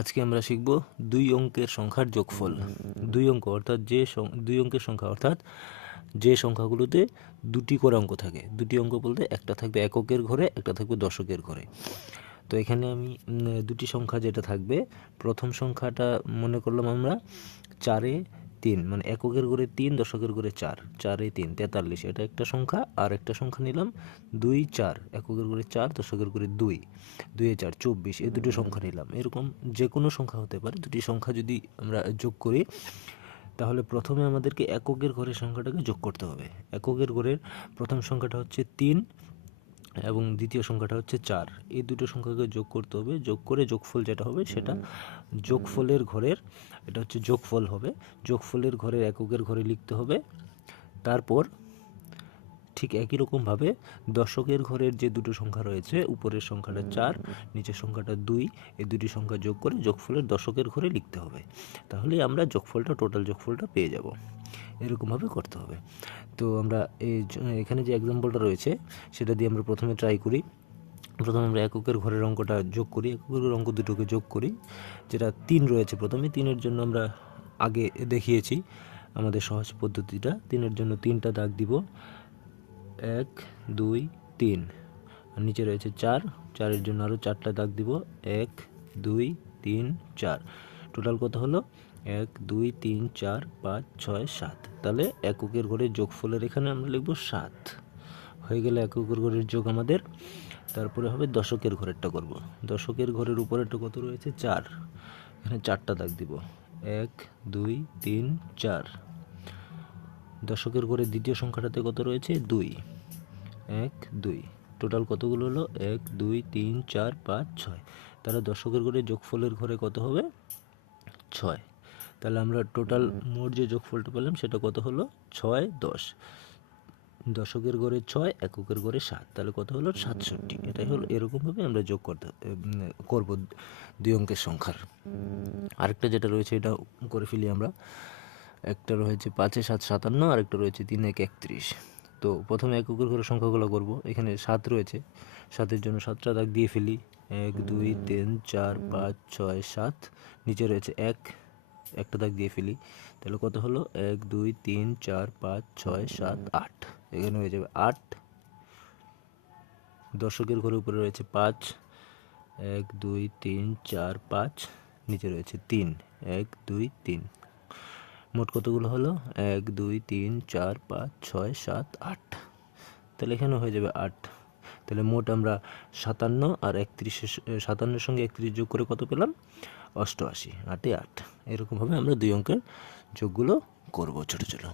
আজকে আমরা শিখব দুই অঙ্কের সংখ্যার যোগফল। দুই অঙ্ক অর্থাৎ দুই অঙ্কের সংখ্যা অর্থাৎ যে সংখ্যাগুলোতে দুটি করে অঙ্ক থাকে। দুটি অঙ্ক বলতে একটা থাকবে এককের ঘরে, একটা থাকবে দশকের ঘরে। তো এখানে আমি দুটি সংখ্যা যেটা থাকবে, প্রথম সংখ্যাটা মনে করলাম আমরা 4-3, মানে এককের ঘরে 3, দশকের ঘরে 4, 4-3 43, এটা একটা সংখ্যা। আর একটা সংখ্যা নিলাম 2-4, এককের ঘরে 4, দশকের ঘরে 2, 2-4 24, এই দুটো সংখ্যা নিলাম। এরকম যে কোনো সংখ্যা হতে পারে। দুটি সংখ্যা যদি আমরা যোগ করি, তাহলে প্রথমে আমাদেরকে এককের ঘরের সংখ্যাটাকে যোগ করতে হবে। এককের ঘরের প্রথম সংখ্যাটা হচ্ছে 3 এবং দ্বিতীয় সংখ্যাটা হচ্ছে 4। এই দুটো সংখ্যাকে যোগ করতে হবে। যোগ করে যোগফল যেটা হবে সেটা যোগফলের ঘরের, এটা হচ্ছে যোগফল হবে। যোগফলের ঘরের এককের ঘরে লিখতে হবে। তারপর ঠিক একই রকমভাবে দশকের ঘরের যে দুটো সংখ্যা রয়েছে, উপরের সংখ্যাটা 4, নিচের সংখ্যাটা 2, এই দুটি সংখ্যা যোগ করে যোগফলের দশকের ঘরে লিখতে হবে। তাহলেই আমরা যোগফলটা, টোটাল যোগফলটা পেয়ে যাব। এরকমভাবে করতে হবে। তো আমরা এখানে যে এক্সাম্পলটা রয়েছে সেটা দিয়ে আমরা প্রথমে ট্রাই করি। প্রথমে আমরা এককের ঘরের অঙ্কটা যোগ করি, এককের ঘরের অঙ্ক দুটোকে যোগ করি। যেটা 3 রয়েছে প্রথমে, 3-এর জন্য আমরা আগে দেখিয়েছি আমাদের সহজ পদ্ধতিটা। 3-এর জন্য 3টা দাগ দিব, 1 2 3। আর নিচে রয়েছে 4, 4-এর জন্য আরও 4টা দাগ দিব, 1 2 3 4। টোটাল কত হলো? 1 2 3 4 5 6 7। তাহলে এককের ঘরের যোগফলের এখানে আমরা লিখব 7। হয়ে গেলে এককের ঘরের যোগ আমাদের। তারপরে হবে দশকের ঘরেরটা করব। দশকের ঘরের উপরেরটা কত রয়েছে? 4, এখানে 4টা দাগ দিব, 1 2 3 4। দশকের ঘরের দ্বিতীয় সংখ্যাটাতে কত রয়েছে? 2, 1 2। টোটাল কতগুলো হলো? 1 2 3 4 5 6। তাহলে দশকের ঘরে যোগফলের ঘরে কত হবে? 6। তাহলে আমরা টোটাল মোট যে যোগফলটা পেলাম সেটা কত হলো? 6 10। দশকের ঘরে 6, এককের ঘরে 7, তাহলে কত হলো? 67। এটাই হলো, এরকমভাবে আমরা যোগ করব দুই অঙ্কের সংখ্যার। আরেকটা যেটা রয়েছে এটা করে ফেলি আমরা। একটা রয়েছে 5 7 57, আর একটা রয়েছে 3 1 31। তো প্রথমে এককের ঘরের সংখ্যাগুলো করব। এখানে 7 রয়েছে, 7-এর জন্য 7টা দাগ দিয়ে ফেলি, 1 2 3 4 5 6 7। নিচে রয়েছে 1, একটা দাগ দিয়ে ফেলি। তাহলে কত হলো? 1 2 3 4 5 6 7 8। এখানে হয়ে যাবে 8। দশকের ঘরের উপরে রয়েছে 5, 1 2 3 4 5। নিচে রয়েছে 3, 1 2 3। মোট কতগুলো হলো? 1 2 3 4 5 6 7 8। তাহলে এখানে হয়ে যাবে 8। তাহলে মোট আমরা 57 আর 31, 57-এর সঙ্গে 31 যোগ করে কত পেলাম? 88। 8 8। এরকমভাবে আমরা দুই অঙ্কের যোগগুলো করব ছোটো ছোটো।